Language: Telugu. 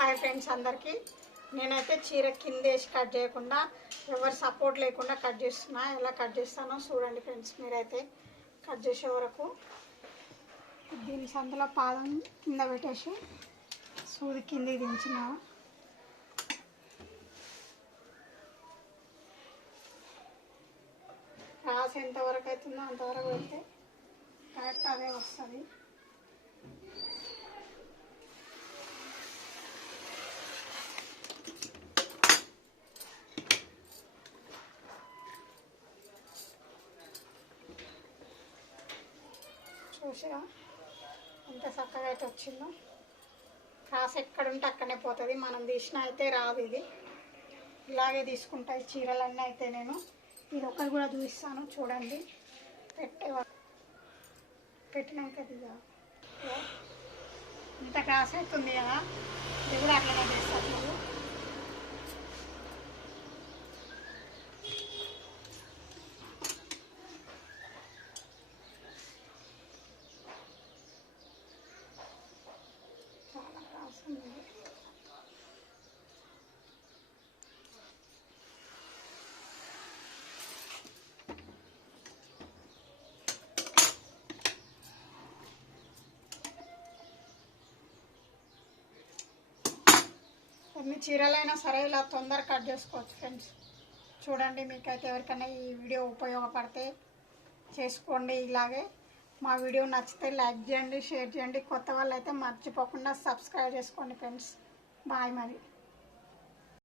హాయ్ ఫ్రెండ్స్ అందరికీ నేనైతే చీర కిందేసి కట్ చేయకుండా ఎవరు సపోర్ట్ లేకుండా కట్ చేస్తున్నా. ఎలా కట్ చేస్తానో చూడండి ఫ్రెండ్స్. మీరైతే కట్ చేసే వరకు దీని సందులో పాదం కింద పెట్టేసి సూది కింద దించిన రాసి ఎంతవరకు అవుతుందో అంతవరకు పెడితే కరెక్ట్ అదే వస్తుంది. చూసిగా ఎంత చక్కగా అయితే వచ్చిందో. క్రాస్ ఎక్కడుంటే అక్కడనే పోతుంది, మనం తీసినా అయితే రాదు. ఇది ఇలాగే తీసుకుంటాయి చీరలన్నీ. అయితే నేను ఇది ఒకటి కూడా చూపిస్తాను చూడండి. పెట్టినాక ఇక ఇంత క్రాస్ అవుతుంది కదా, ఇది కూడా అట్లనే చేస్తాను. మీరు చాలా క్రాస్ ఉంది. ఎన్ని చీరలైనా సరే ఇలా తొందరగా కట్ చేసుకోవచ్చు ఫ్రెండ్స్. చూడండి, మీకైతే ఎవరికైనా ఈ వీడియో ఉపయోగపడితే చేసుకోండి. ఇలాగే మా వీడియో నచ్చితే లైక్ చేయండి, షేర్ చేయండి. కొత్త వాళ్ళు అయితే మర్చిపోకుండా సబ్స్క్రైబ్ చేసుకోండి ఫ్రెండ్స్. బాయ్ మరి.